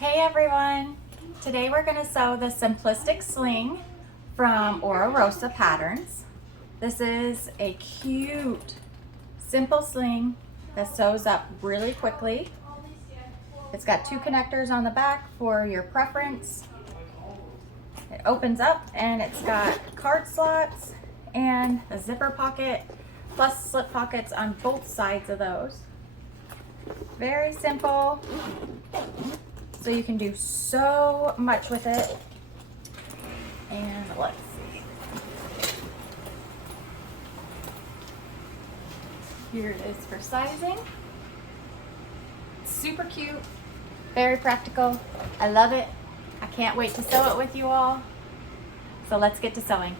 Hey everyone! Today we're going to sew the Simplistic Sling from Oro Rosa Patterns. This is a cute, simple sling that sews up really quickly. It's got two connectors on the back for your preference. It opens up and it's got card slots and a zipper pocket plus slip pockets on both sides of those. Very simple. So you can do so much with it. And let's see. Here it is for sizing. Super cute, very practical. I love it. I can't wait to sew it with you all. So let's get to sewing.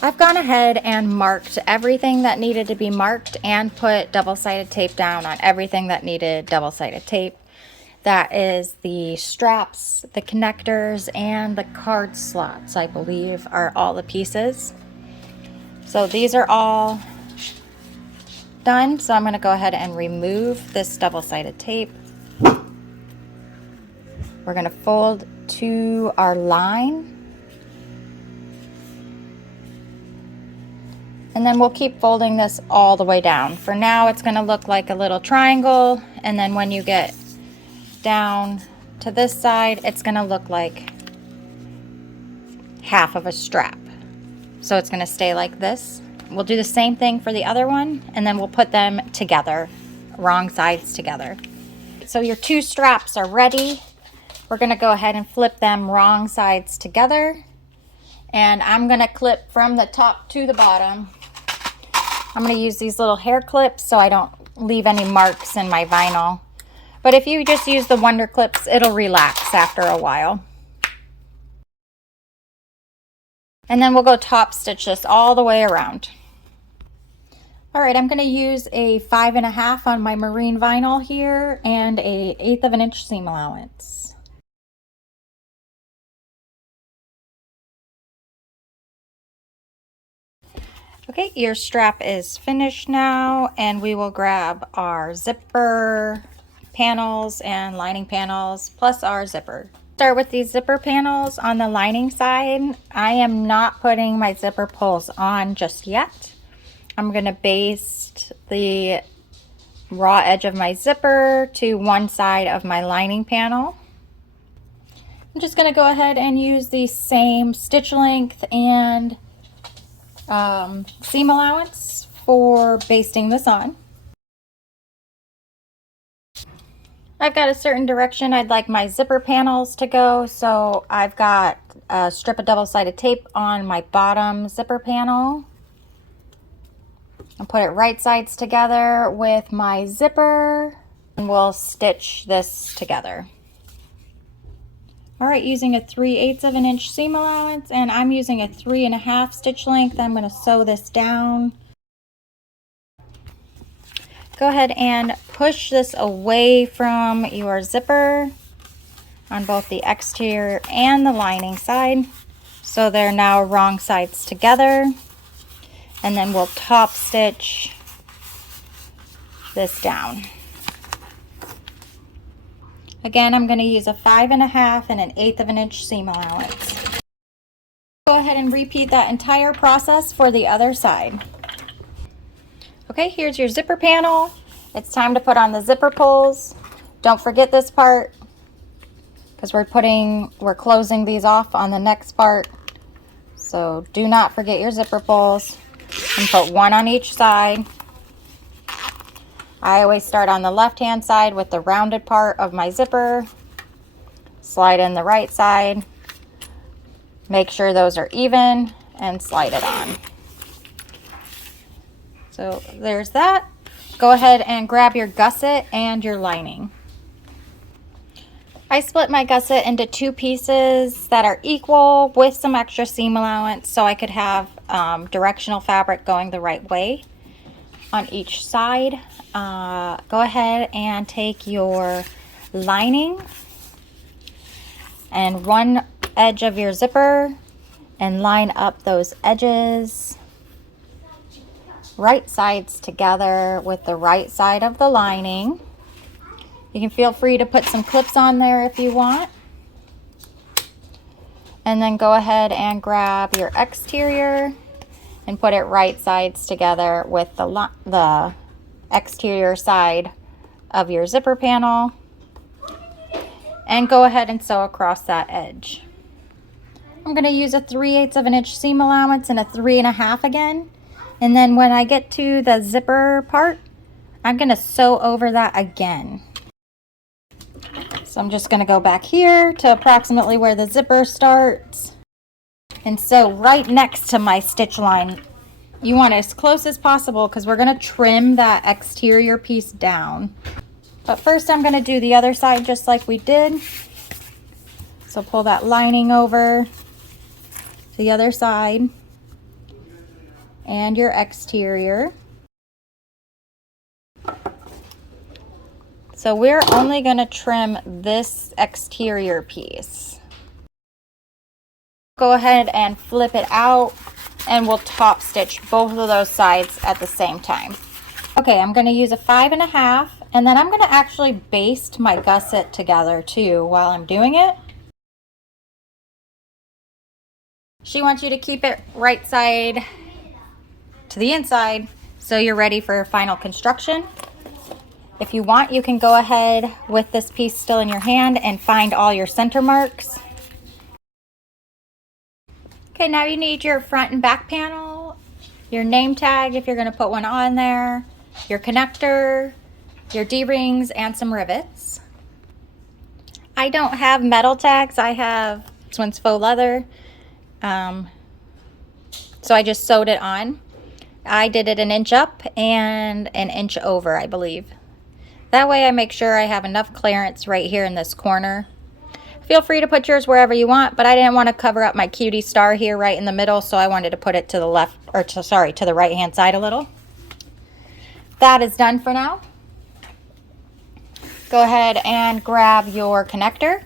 I've gone ahead and marked everything that needed to be marked and put double-sided tape down on everything that needed double-sided tape. That is the straps, the connectors, and the card slots, I believe, are all the pieces. So these are all done. So I'm going to go ahead and remove this double-sided tape. We're going to fold to our line. And then we'll keep folding this all the way down. For now, it's going to look like a little triangle. And then when you get down to this side, it's going to look like half of a strap. So it's going to stay like this. We'll do the same thing for the other one, and then we'll put them together, wrong sides together. So your two straps are ready. We're going to go ahead and flip them wrong sides together, and I'm going to clip from the top to the bottom. I'm going to use these little hair clips so I don't leave any marks in my vinyl. But if you just use the Wonder Clips, it'll relax after a while. And then we'll go top stitch this all the way around. All right, I'm going to use a 5.5 on my marine vinyl here and a 1/8 of an inch seam allowance. Okay, your strap is finished now, and we will grab our zipper panels and lining panels plus our zipper. Start with these zipper panels on the lining side. I am not putting my zipper pulls on just yet. I'm going to baste the raw edge of my zipper to one side of my lining panel. I'm just going to go ahead and use the same stitch length and seam allowance for basting this on. I've got a certain direction I'd like my zipper panels to go, so I've got a strip of double-sided tape on my bottom zipper panel. I'll put it right sides together with my zipper, and we'll stitch this together. All right, using a 3/8 of an inch seam allowance, and I'm using a 3.5 stitch length. I'm going to sew this down. Go ahead and push this away from your zipper on both the exterior and the lining side. So they're now wrong sides together. And then we'll top stitch this down. Again, I'm going to use a 5.5 and an 1/8 of an inch seam allowance. Go ahead and repeat that entire process for the other side. Okay, here's your zipper panel. It's time to put on the zipper pulls. Don't forget this part because we're closing these off on the next part. So do not forget your zipper pulls, and put one on each side. I always start on the left-hand side with the rounded part of my zipper. Slide in the right side. Make sure those are even and slide it on. So there's that. Go ahead and grab your gusset and your lining. I split my gusset into two pieces that are equal with some extra seam allowance so I could have directional fabric going the right way on each side. Go ahead and take your lining and one edge of your zipper and line up those edges right sides together with the right side of the lining. You can feel free to put some clips on there if you want. And then go ahead and grab your exterior and put it right sides together with the exterior side of your zipper panel. And go ahead and sew across that edge. I'm going to use a 3/8 of an inch seam allowance and a 3.5 again. And then when I get to the zipper part, I'm going to sew over that again. So I'm just going to go back here to approximately where the zipper starts and sew right next to my stitch line. You want it as close as possible because we're going to trim that exterior piece down. But first I'm going to do the other side just like we did. So pull that lining over to the other side and your exterior. So we're only going to trim this exterior piece. Go ahead and flip it out and we'll top stitch both of those sides at the same time. Okay, I'm going to use a 5.5 and then I'm going to actually baste my gusset together too while I'm doing it. She wants you to keep it right side to the inside so you're ready for final construction. If you want, you can go ahead with this piece still in your hand and find all your center marks. Okay, now you need your front and back panel, your name tag if you're going to put one on there, your connector, your D-rings, and some rivets. I don't have metal tags. This one's faux leather. So I just sewed it on. I did it 1 inch up and 1 inch over, I believe. That way I make sure I have enough clearance right here in this corner. Feel free to put yours wherever you want, but I didn't want to cover up my cutie star here right in the middle, so I wanted to put it to the left, or to the right hand side a little. That is done for now. Go ahead and grab your connector.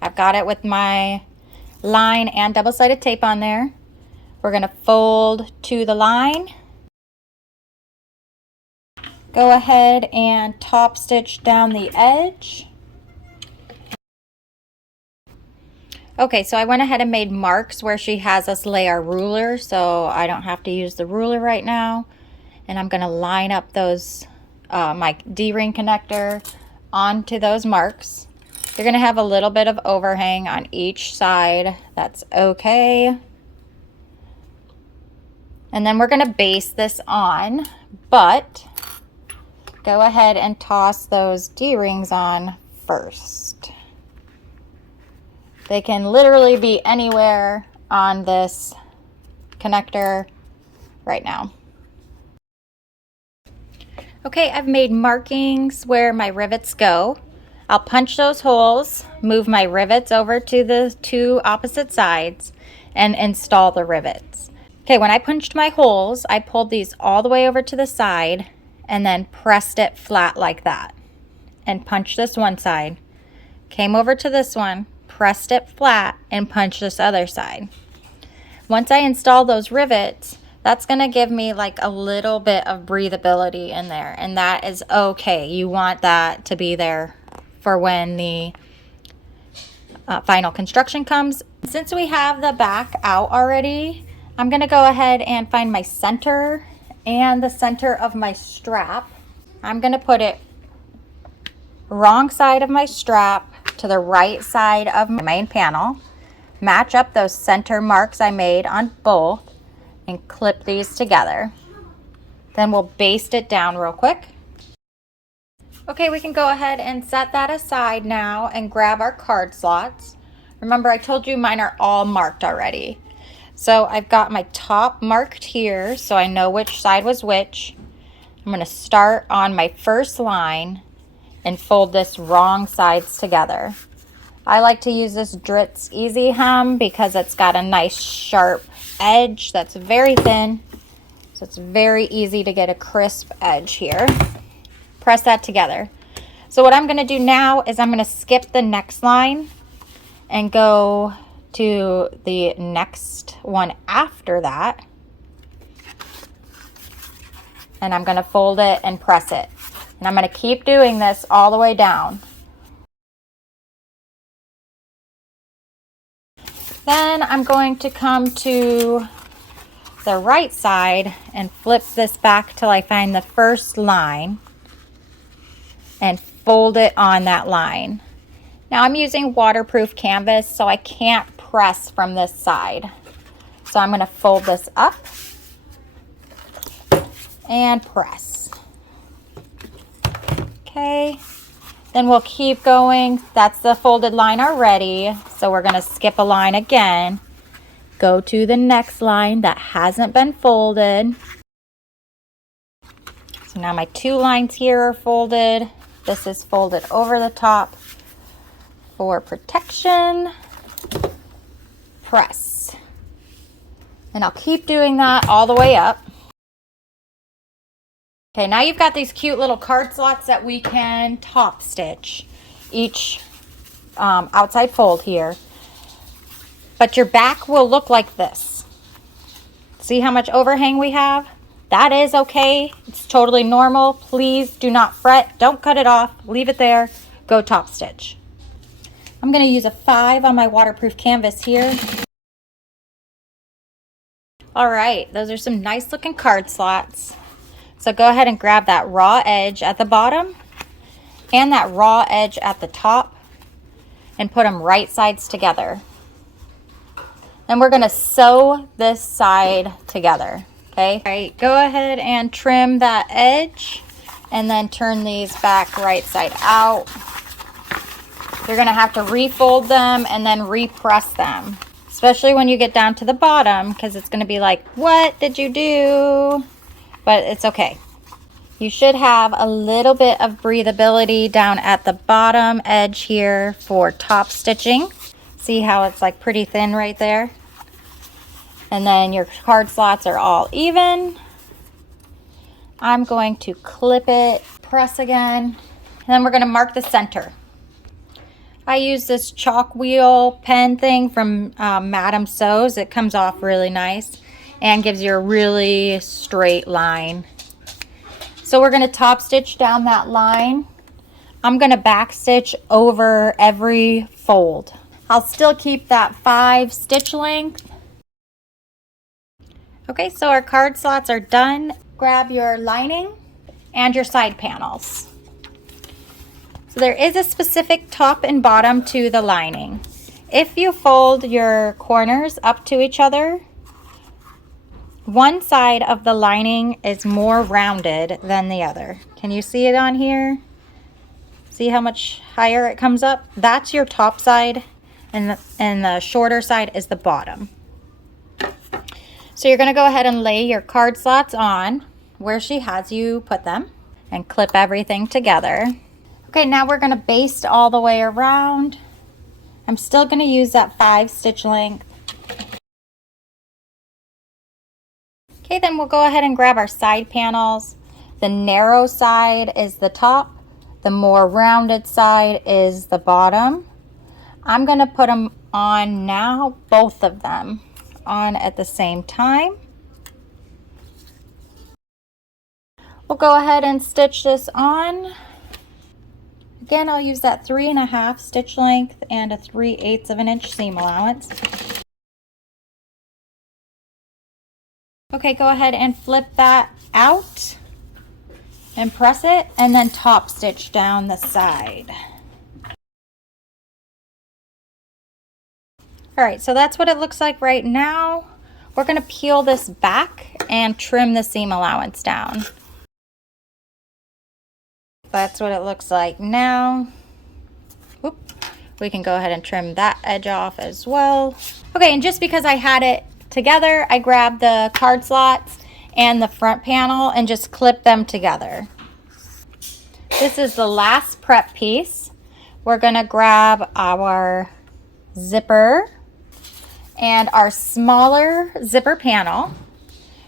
I've got it with my line and double-sided tape on there. We're going to fold to the line. Go ahead and top stitch down the edge. Okay, so I went ahead and made marks where she has us lay our ruler, so I don't have to use the ruler right now. And I'm going to line up those my D-ring connector onto those marks. You're going to have a little bit of overhang on each side. That's okay. And then we're going to base this on, but go ahead and toss those D-rings on first. They can literally be anywhere on this connector right now. Okay, I've made markings where my rivets go. I'll punch those holes, move my rivets over to the 2 opposite sides, and install the rivets. Okay, when I punched my holes, I pulled these all the way over to the side and then pressed it flat like that. And punched this one side. Came over to this one, pressed it flat, and punched this other side. Once I install those rivets, that's going to give me like a little bit of breathability in there, and that is okay. You want that to be there for when the final construction comes. Since we have the back out already, I'm going to go ahead and find my center and the center of my strap. I'm going to put it wrong side of my strap to the right side of my main panel. Match up those center marks I made on both and clip these together. Then we'll baste it down real quick. Okay, we can go ahead and set that aside now and grab our card slots. Remember, I told you mine are all marked already. So I've got my top marked here so I know which side was which. I'm going to start on my first line and fold this wrong sides together. I like to use this Dritz Easy Hem because it's got a nice sharp edge that's very thin. So it's very easy to get a crisp edge here. Press that together. So what I'm going to do now is I'm going to skip the next line and go to the next one after that. And I'm going to fold it and press it. And I'm going to keep doing this all the way down. Then I'm going to come to the right side and flip this back till I find the first line and fold it on that line. Now I'm using waterproof canvas, so I can't press from this side. So I'm going to fold this up and press. Okay, then we'll keep going. That's the folded line already, so we're going to skip a line again. Go to the next line that hasn't been folded. So now my 2 lines here are folded. This is folded over the top for protection. Press. And I'll keep doing that all the way up. Okay, now you've got these cute little card slots that we can top stitch each outside fold here. But your back will look like this. See how much overhang we have? That is okay. It's totally normal. Please do not fret. Don't cut it off. Leave it there. Go top stitch. I'm going to use a 5 on my waterproof canvas here. All right, those are some nice looking card slots. So go ahead and grab that raw edge at the bottom and that raw edge at the top and put them right sides together. Then we're going to sew this side together. Okay. All right, go ahead and trim that edge and then turn these back right side out. You're going to have to refold them and then repress them, especially when you get down to the bottom, because it's going to be like, what did you do? But it's okay. You should have a little bit of breathability down at the bottom edge here for top stitching. See how it's like pretty thin right there? And then your card slots are all even. I'm going to clip it, press again, and then we're going to mark the center. I use this chalk wheel pen thing from Madamsews. It comes off really nice and gives you a really straight line. So we're going to top stitch down that line. I'm going to back stitch over every fold. I'll still keep that 5 stitch length. Okay, so our card slots are done. Grab your lining and your side panels. So there is a specific top and bottom to the lining. If you fold your corners up to each other, one side of the lining is more rounded than the other. Can you see it on here? See how much higher it comes up? That's your top side, and the shorter side is the bottom. So you're going to go ahead and lay your card slots on where she has you put them and clip everything together. Okay, now we're going to baste all the way around. I'm still going to use that 5 stitch length. Okay, then we'll go ahead and grab our side panels. The narrow side is the top. The more rounded side is the bottom. I'm going to put them on now, both of them on at the same time. We'll go ahead and stitch this on. Again, I'll use that 3.5 stitch length and a 3/8 of an inch seam allowance. Okay, go ahead and flip that out and press it, and then top stitch down the side. All right, so that's what it looks like right now. We're going to peel this back and trim the seam allowance down. That's what it looks like now. Whoop. We can go ahead and trim that edge off as well. Okay, and just because I had it together, I grabbed the card slots and the front panel and just clip them together. This is the last prep piece. We're going to grab our zipper and our smaller zipper panel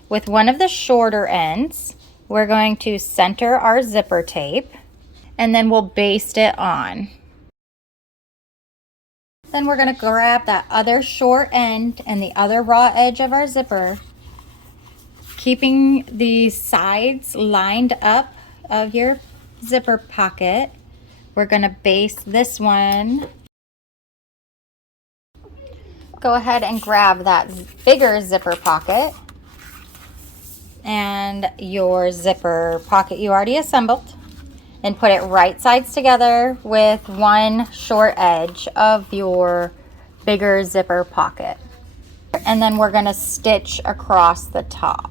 with one of the shorter ends. We're going to center our zipper tape and then we'll baste it on. Then we're going to grab that other short end and the other raw edge of our zipper, keeping the sides lined up of your zipper pocket. We're going to baste this one. Go ahead and grab that bigger zipper pocket and your zipper pocket you already assembled and put it right sides together with one short edge of your bigger zipper pocket. And then we're going to stitch across the top.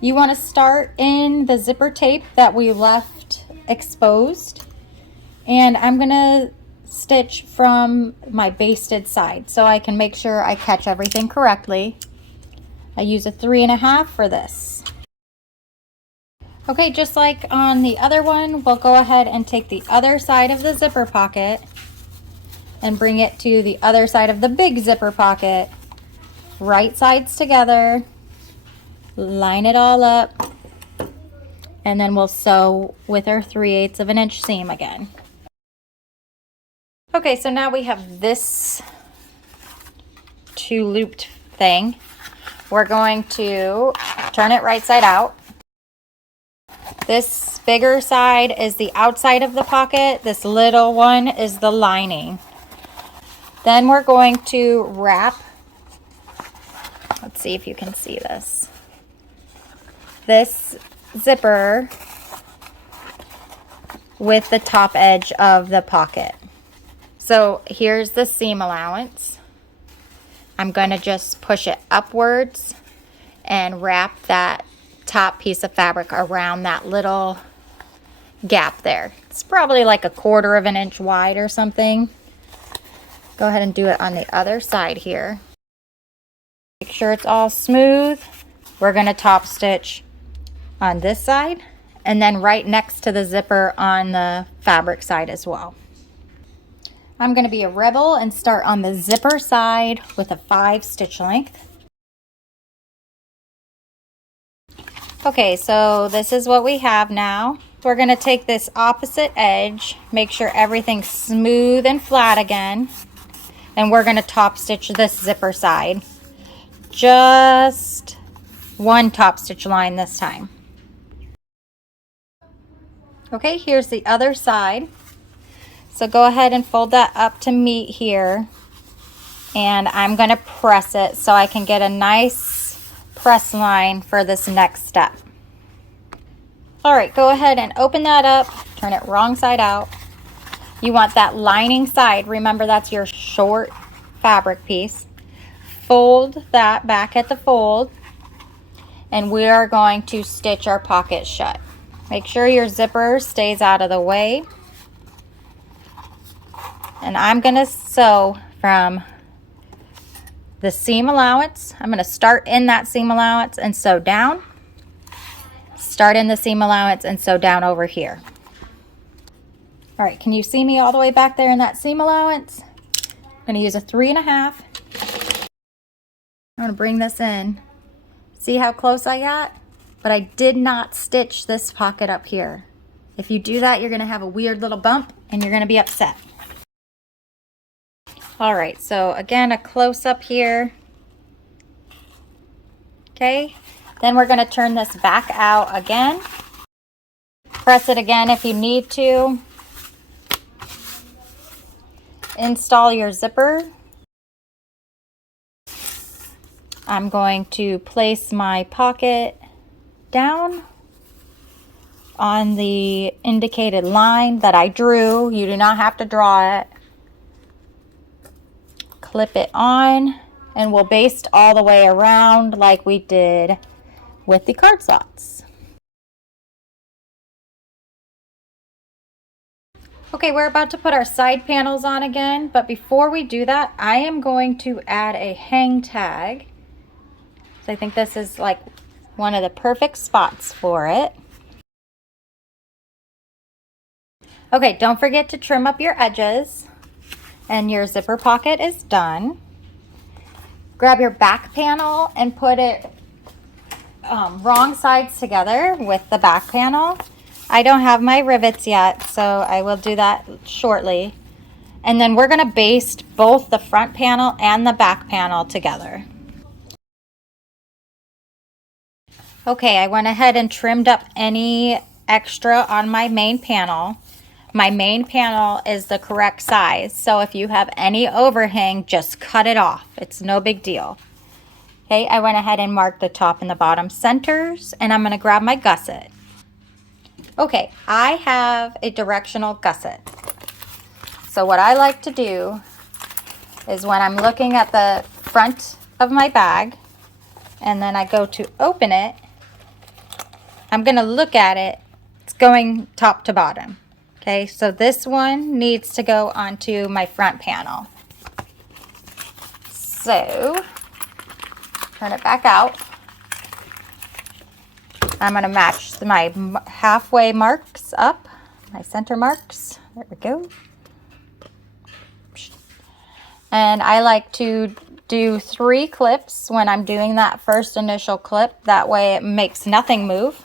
You want to start in the zipper tape that we left exposed, and I'm going to stitch from my basted side so I can make sure I catch everything correctly. I use a 3.5 for this. Okay, just like on the other one, we'll go ahead and take the other side of the zipper pocket and bring it to the other side of the big zipper pocket. Right sides together, line it all up, and then we'll sew with our 3/8 of an inch seam again. Okay, so now we have this 2-looped thing. We're going to turn it right side out. This bigger side is the outside of the pocket. This little one is the lining. Then we're going to wrap, let's see if you can see this zipper with the top edge of the pocket. So here's the seam allowance. I'm going to just push it upwards and wrap that top piece of fabric around that little gap there. It's probably like 1/4 of an inch wide or something. Go ahead and do it on the other side here. Make sure it's all smooth. We're going to top stitch on this side and then right next to the zipper on the fabric side as well. I'm going to be a rebel and start on the zipper side with a 5 stitch length. Okay, so this is what we have now. We're going to take this opposite edge, make sure everything's smooth and flat again, and we're going to top stitch this zipper side. Just one top stitch line this time. Okay, here's the other side. So go ahead and fold that up to meet here, and I'm going to press it so I can get a nice press line for this next step. All right, go ahead and open that up, turn it wrong side out. You want that lining side. Remember, that's your short fabric piece. Fold that back at the fold, and we are going to stitch our pocket shut. Make sure your zipper stays out of the way. And I'm going to sew from the seam allowance. I'm going to start in that seam allowance and sew down. Start in the seam allowance and sew down over here. All right, can you see me all the way back there in that seam allowance? I'm going to use a 3.5. I'm going to bring this in. See how close I got? But I did not stitch this pocket up here. If you do that, you're going to have a weird little bump and you're going to be upset. All right, so again, a close up here. Okay, then we're going to turn this back out again. Press it again if you need to. Install your zipper. I'm going to place my pocket down on the indicated line that I drew. You do not have to draw it. Clip it on, and we'll baste all the way around like we did with the card slots. Okay, we're about to put our side panels on again, but before we do that, I am going to add a hang tag. So I think this is like one of the perfect spots for it. Okay, don't forget to trim up your edges. And your zipper pocket is done. Grab your back panel and put it wrong sides together with the back panel. I don't have my rivets yet, so I will do that shortly. And then we're going to baste both the front panel and the back panel together. Okay, I went ahead and trimmed up any extra on my main panel. My main panel is the correct size, so if you have any overhang, just cut it off. It's no big deal. Okay, I went ahead and marked the top and the bottom centers, and I'm going to grab my gusset. Okay, I have a directional gusset. So what I like to do is when I'm looking at the front of my bag, and then I go to open it, I'm going to look at it. It's going top to bottom. Okay, so this one needs to go onto my front panel. So, turn it back out. I'm going to match my halfway marks up, my center marks. There we go. And I like to do 3 clips when I'm doing that first initial clip. That way it makes nothing move.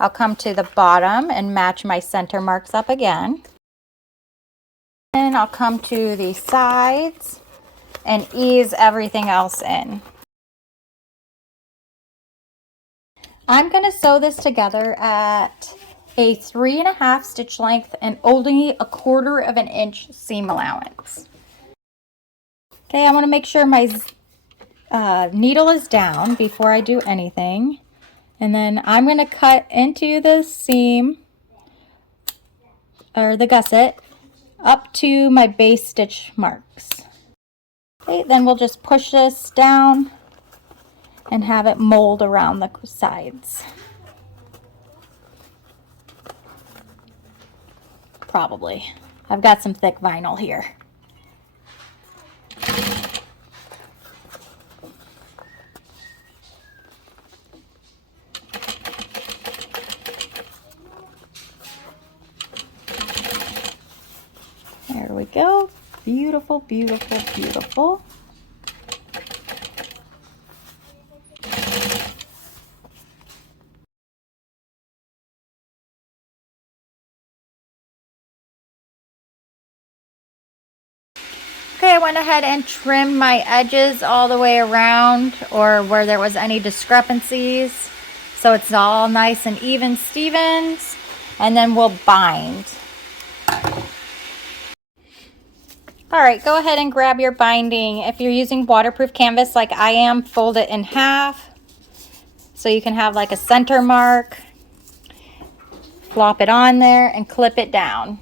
I'll come to the bottom and match my center marks up again. And I'll come to the sides and ease everything else in. I'm going to sew this together at a 3.5 stitch length and only a 1/4 inch seam allowance. Okay, I want to make sure my needle is down before I do anything. And then I'm going to cut into the seam, or the gusset, up to my base stitch marks. Okay, then we'll just push this down and have it mold around the sides. Probably. I've got some thick vinyl here. There we go. Beautiful, beautiful, beautiful. Okay, I went ahead and trimmed my edges all the way around, or where there was any discrepancies, so it's all nice and even Stevens, and then we'll bind. Alright, go ahead and grab your binding. If you're using waterproof canvas like I am, fold it in half so you can have like a center mark. Flop it on there and clip it down.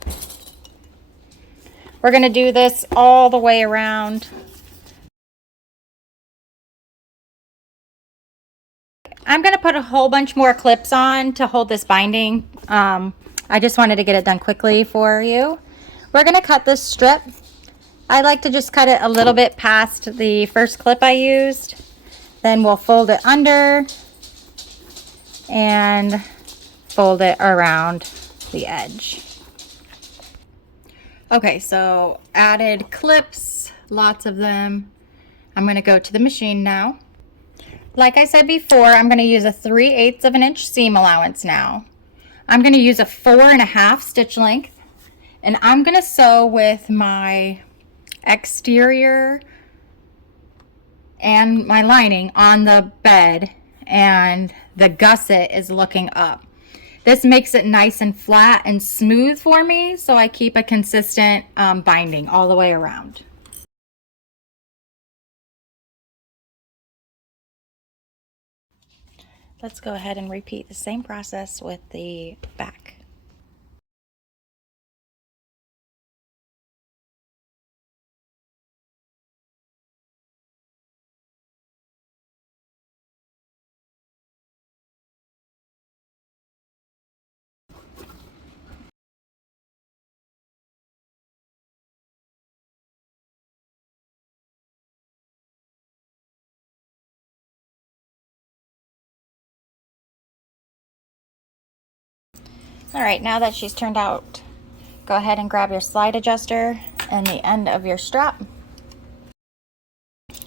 We're going to do this all the way around. I'm going to put a whole bunch more clips on to hold this binding. I just wanted to get it done quickly for you. We're going to cut this strip. I like to just cut it a little bit past the first clip I used. Then we'll fold it under and fold it around the edge. Okay, so added clips, lots of them. I'm going to go to the machine now. Like I said before, I'm going to use a 3/8 inch seam allowance now. I'm going to use a 4.5 stitch length, and I'm going to sew with my exterior and my lining on the bed, and the gusset is looking up. This makes it nice and flat and smooth for me, so I keep a consistent binding all the way around. Let's go ahead and repeat the same process with the back. All right, now that she's turned out, go ahead and grab your slide adjuster and the end of your strap.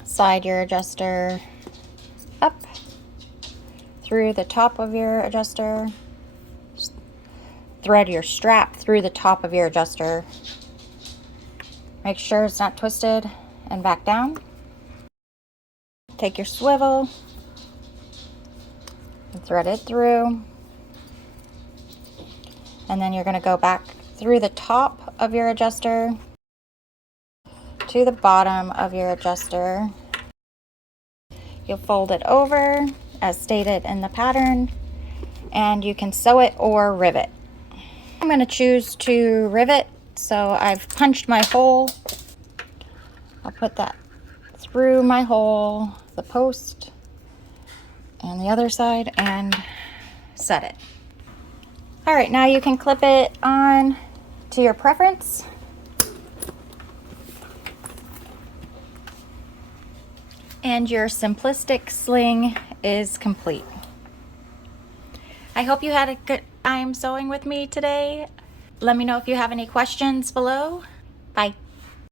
Slide your adjuster up through the top of your adjuster. Thread your strap through the top of your adjuster. Make sure it's not twisted, and back down. Take your swivel and thread it through. And then you're going to go back through the top of your adjuster to the bottom of your adjuster. You'll fold it over as stated in the pattern, and you can sew it or rivet. I'm going to choose to rivet, so I've punched my hole. I'll put that through my hole, the post, and the other side, and set it. All right, now you can clip it on to your preference. And your simplistic sling is complete. I hope you had a good time sewing with me today. Let me know if you have any questions below.